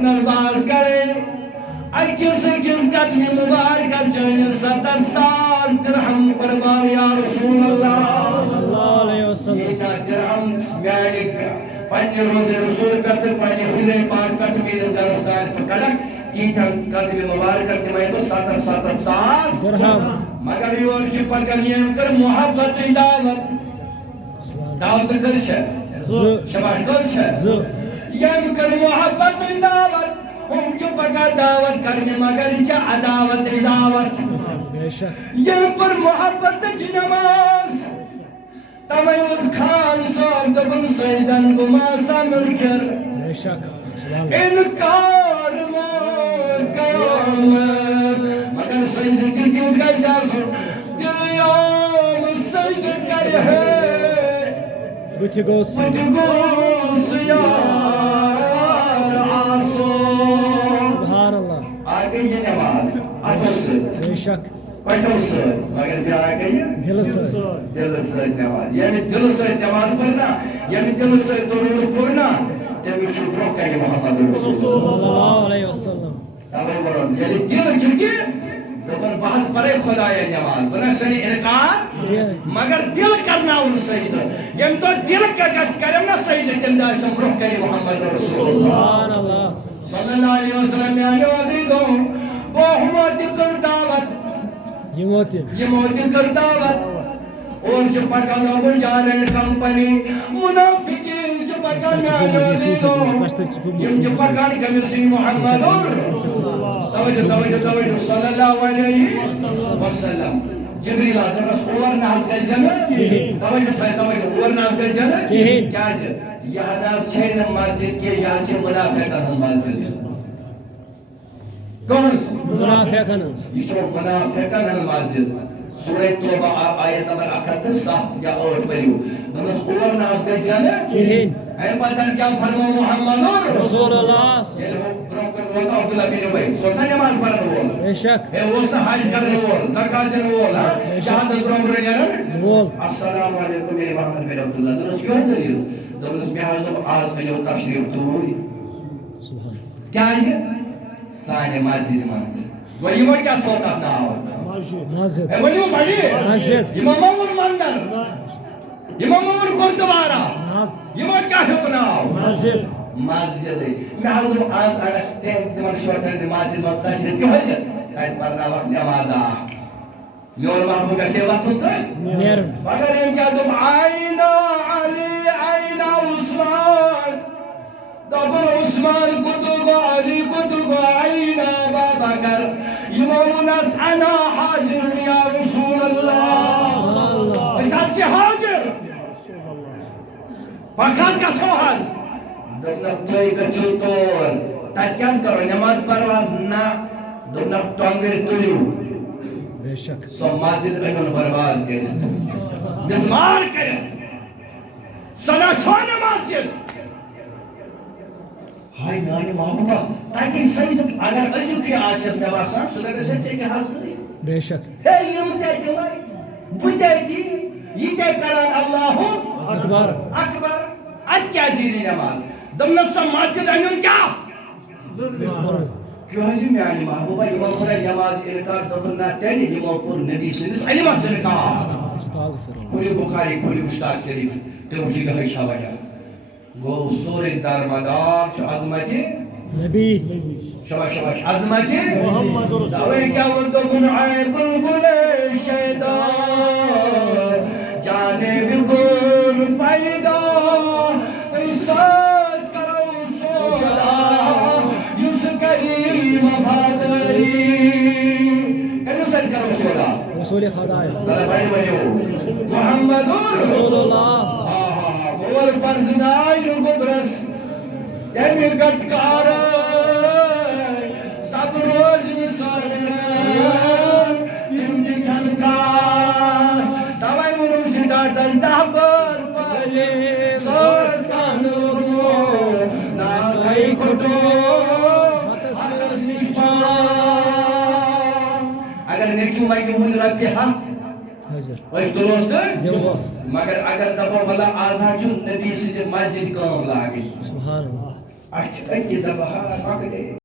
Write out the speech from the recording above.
نرباز کریں اکیس قدمی مبارکہ چاہیے 70 سال درہم قربان یا رسول اللہ صلی اللہ علیہ وسلم یہ درہم میانی پنی روز رسول پہتے پنی خیرے پاک پہتے میرے درستان پکڑک یہ قدمی مبارکہ دمائی کو 70 سال درہم مگر یور کی پکنیم کر محبت دعوت دعوت کرش ہے شباش کرش ہے یم کر محبت دعوت ہم چو پکا دعوت کرنے مگر چا عداوت دعوت بے شک یم پر محبت نماز تمیود خان صاحب دبن سیدن بماسا ملکر بے شک انکار قیامت مگر سید کی کیوں کیسا سن قیام سید کر ہے بوتھی گوس یار آسو سبحان اللہ آگئی یہ نماز اتو سے بے شک پٹھو سے مگر بھی آگئی دل سے نماز یعنی دل سے نماز پڑھنا یعنی دل سے درود پڑھنا تمی شکروں کا یہ محمد رسول صلی اللہ علیہ وسلم یعنی دل چکی دبن بحث پرے خدا یہ نماز بنا سنی انکار مگر دل کرنا ان سید یم تو دل کا گت کرم نہ سید تم دا شکروں کا یہ محمد رسول سبحان اللہ صلی اللہ علیہ وسلم یا عزیزوں بہمت کر دعوت یہ موتی کر دعوت اور جو پکانا وہ جالن کمپنی منافقین جو پکانا جو پکانا کمیسی محمد اور توجہ صلی اللہ علیہ وسلم جبریل آدم اس اور ناز کا جنہ توجہ اور ناز کا جنہ کیا ہے یہ حداث چھین مسجد کے یہاں چھے منافقان مسجد کون سے منافقان یہ چھو منافقان مسجد سورہ توبہ آیت نمبر 7 یا 8 پڑھیو نمس اور ناز کا جنہ اے پتن کیا فرمو محمد رسول اللہ یہ لوگ برکر ہوتا عبداللہ بن ابی سوچا نماز پڑھنے والا بے شک اے وہ سے حج کرنے والا زکات دینے والا شہادت برکر یار السلام علیکم اے محمد بن عبداللہ درس کیوں دلیل دبلس میں حضرت آز میں تشریف توری سبحان کیا ہے سانے مسجد منز وہ یہ کیا تھوتا ناو مسجد اے وہ بڑی مسجد امام مامون مندر امام مامون گردوارا یہ کیا ہے مسجد مسجد میں حضرت آز رکھتے ہیں تمہارے شوٹر مسجد مستشرف کی وجہ تاید پرنا وقت نمازا میون محبوب کا سیوت ہوتا ہے نیرن مگر ان کیا تم آئینا علی آئینا عثمان دبن عثمان کتب علی کتب آئینا بابکر امامنا انا حاضر یا رسول اللہ اس اچھی حاضر پاکات کا چھو حاض دبنک توئی کچھو طور تا کیاز کرو نماز پرواز نا دبنک ٹونگر تلیو بے شک سو مسجد ایون برباد کرے بزمار کرے صلاح چھوڑ مسجد ہائی میانی محبوبہ تاکہ سید اگر ازیو کی آشت میں باسان صدق سے چیکے حاضر کرے بے شک ہے یم تے دیوائی بوتے کی یہ تے کران اللہ اکبر اکبر ات کیا جیلی نماز دمنسا مسجد ایون کیا کیوں ہے جی میانی محبوبہ امام پر نماز انکار دبنا تیلی امام پر نبی سنس علمہ سنکار استغفر اللہ کھولی بخاری کھولی مشتاق شریف تے مجھے کہا شاہ وجہ گو سور دارمدار چو عظمتی نبی شباش عظمتی محمد رسول دعوے کیا وہ دبن آئے بلبل شیدان جانب کن پیدا تیساد کرو سودا یوس کری وفادری کنو سر کرو سودا رسول خدا ہے محمد رسول اللہ اور فرض نائی گبرس یعنی گٹکار سب روز نسالن امجی کھنکار توائی منم سندار دہبر پالے سور کانو ناکائی کھٹو حقس نشپان اگر نیچو مائی کی ہون ربی حق حاضر وش درست دلواس مگر اگر دبو بلا آزان جو نبی سے مسجد کام لاگی سبحان اللہ اچھ اکی دبہار مکڑے